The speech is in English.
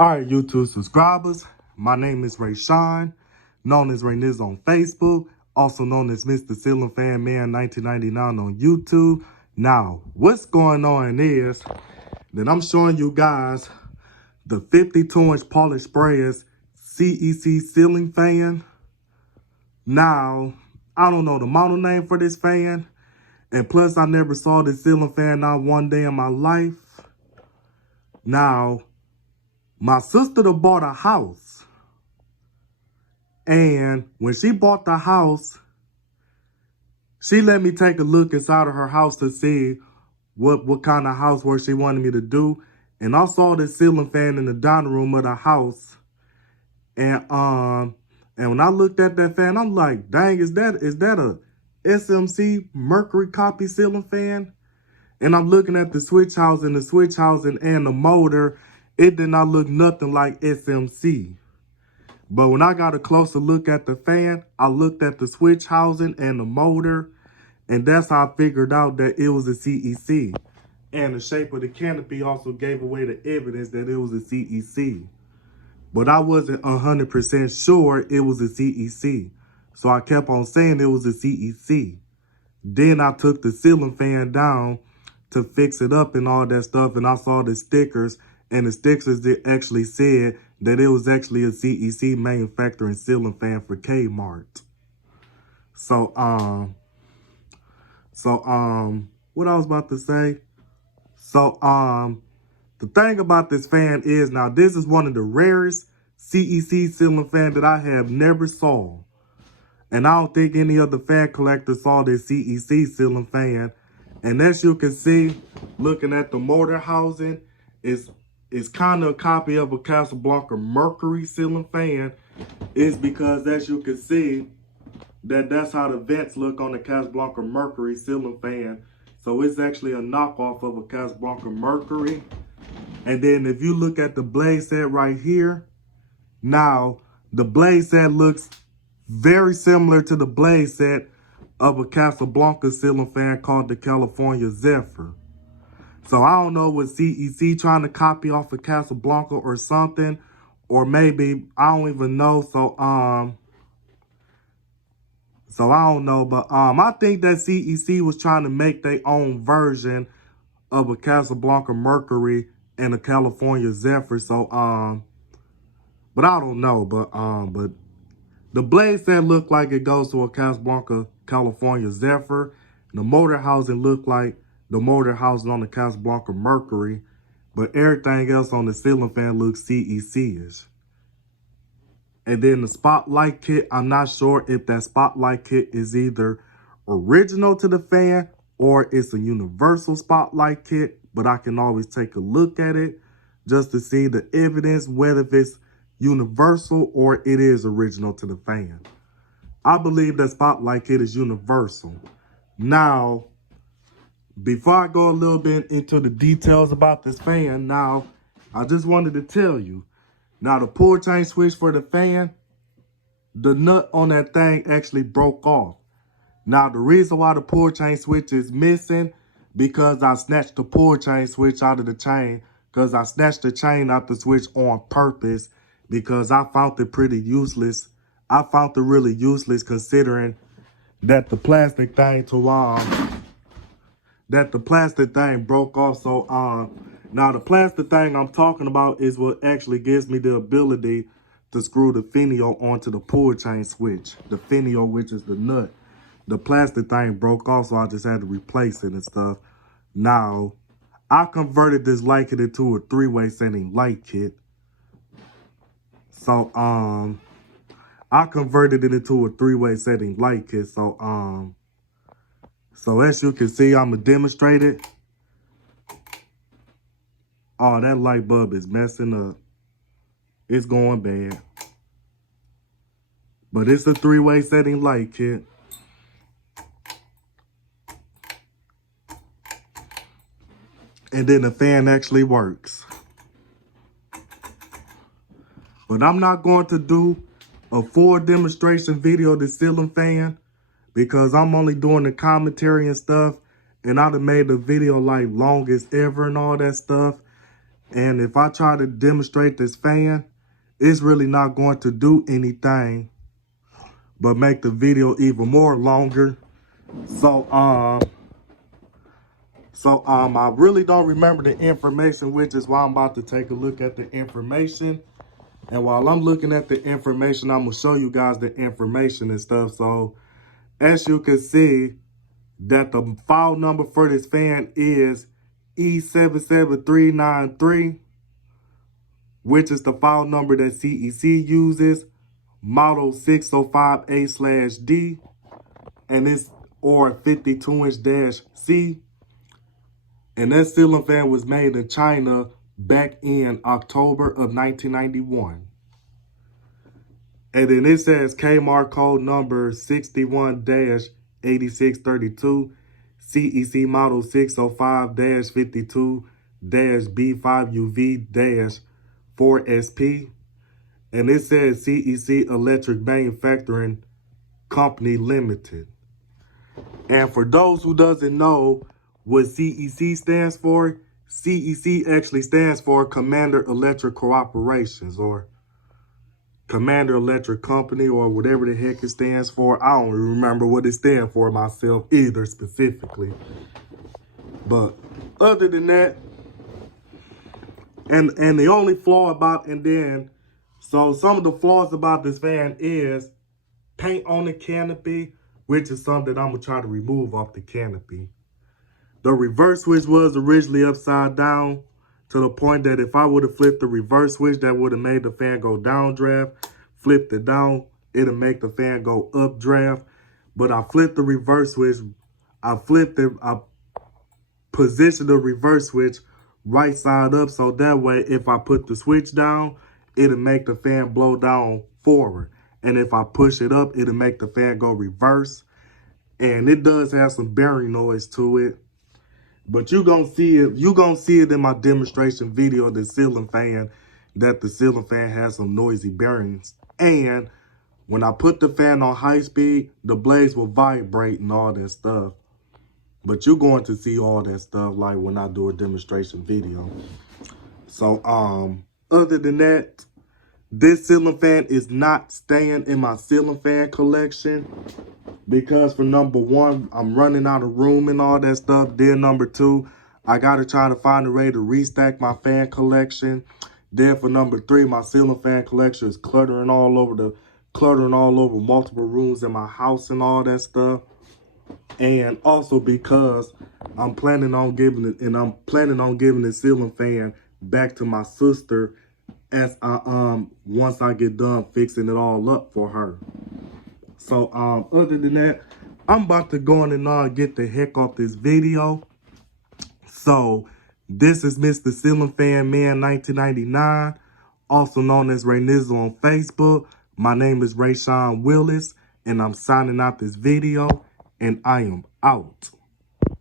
All right, YouTube subscribers, my name is Rayshawn, known as Rayniz on Facebook, also known as Mr. Ceiling Fan Man 1999 on YouTube. Now, what's going on is that I'm showing you guys the 52-inch polished sprayers CEC ceiling fan. Now, I don't know the model name for this fan, and plus I never saw this ceiling fan not one day in my life. Now, my sister bought a house, and when she bought the house, she let me take a look inside of her house to see what kind of housework she wanted me to do. And I saw this ceiling fan in the dining room of the house. And when I looked at that fan, I'm like, dang, is that a SMC Mercury copy ceiling fan? And I'm looking at the switch housing and the motor. It did not look nothing like SMC. But when I got a closer look at the fan, I looked at the switch housing and the motor, and that's how I figured out that it was a CEC. And the shape of the canopy also gave away the evidence that it was a CEC. But I wasn't 100% sure it was a CEC. So I kept on saying it was a CEC. Then I took the ceiling fan down to fix it up and all that stuff, and I saw the stickers, and the stickers that actually said that it was actually a CEC manufacturing ceiling fan for Kmart. So what I was about to say. So the thing about this fan is, now this is one of the rarest CEC ceiling fan that I have never saw. And I don't think any other fan collector saw this CEC ceiling fan. And as you can see, looking at the motor housing, it's kind of a copy of a Casablanca Mercury ceiling fan. It's because, as you can see, that's how the vents look on the Casablanca Mercury ceiling fan. So it's actually a knockoff of a Casablanca Mercury. And then if you look at the blade set right here, now the blade set looks very similar to the blade set of a Casablanca ceiling fan called the California Zephyr. So I don't know, was CEC trying to copy off of Casablanca or something, or maybe I don't even know. So I don't know, but I think that CEC was trying to make their own version of a Casablanca Mercury and a California Zephyr. So but I don't know, but the blade set looked like it goes to a Casablanca California Zephyr. And the motor housing looked like the motor housing on the Casablanca Mercury, but everything else on the ceiling fan looks CEC-ish. And then the spotlight kit, I'm not sure if that spotlight kit is either original to the fan or it's a universal spotlight kit, but I can always take a look at it just to see the evidence, whether it's universal or it is original to the fan. I believe that spotlight kit is universal. Now, before I go a little bit into the details about this fan, now, I just wanted to tell you, now the pull chain switch for the fan, the nut on that thing actually broke off. Now, the reason why the pull chain switch is missing, because I snatched the pull chain switch out of the chain, because I snatched the chain out the switch on purpose, because I found it pretty useless. I found it really useless considering that the plastic thing broke off. So now the plastic thing I'm talking about is what actually gives me the ability to screw the finial onto the pull chain switch. The finial, which is the nut. The plastic thing broke off, so I just had to replace it and stuff. Now, I converted this light kit into a 3-way setting light kit. So I converted it into a 3-way setting light kit. So as you can see, I'm gonna demonstrate it. Oh, that light bulb is messing up. It's going bad. But it's a 3-way setting light kit. And then the fan actually works. But I'm not going to do a full demonstration video of the ceiling fan because I'm only doing the commentary and stuff. And I'd have made the video like longest ever and all that stuff. And if I try to demonstrate this fan, it's really not going to do anything but make the video even more longer. So I really don't remember the information, which is why I'm about to take a look at the information. And while I'm looking at the information, I'm gonna show you guys the information and stuff. So as you can see, that the file number for this fan is E77393, which is the file number that CEC uses, model 605A/D, and it's or 52-inch-C. And that ceiling fan was made in China back in October of 1991. And then it says Kmart code number 61-8632, CEC model 605-52-B5UV-4SP. And it says CEC Electric Manufacturing Company Limited. And for those who doesn't know what CEC stands for, CEC actually stands for Commander Electric Corporations, or Commander Electric Company, or whatever the heck it stands for. I don't remember what it stands for myself either specifically. But other than that, and the only flaw about, so some of the flaws about this fan is paint on the canopy, which is something that I'm going to try to remove off the canopy. The reverse switch was originally upside down, to the point that if I would have flipped the reverse switch, that would have made the fan go down draft. Flipped it down, it'll make the fan go up draft. But I flipped the reverse switch. I positioned the reverse switch right side up, so that way if I put the switch down, it'll make the fan blow down forward. And if I push it up, it'll make the fan go reverse. And it does have some bearing noise to it. But you're going to see it in my demonstration video of the ceiling fan, that the ceiling fan has some noisy bearings. And when I put the fan on high speed, the blades will vibrate and all that stuff. But you're going to see all that stuff like when I do a demonstration video. So other than that, this ceiling fan is not staying in my ceiling fan collection. Because for number one, I'm running out of room and all that stuff. Then number two, I got to try to find a way to restack my fan collection. Then for number three, my ceiling fan collection is cluttering all over multiple rooms in my house and all that stuff. And also because I'm planning on giving the ceiling fan back to my sister as once I get done fixing it all up for her. So other than that, I'm about to go on and get the heck off this video. So this is Mr. Ceiling Fan Man 1999, also known as Ray Nizzle on Facebook. My name is Rayshawn Willis, and I'm signing out this video, and I am out.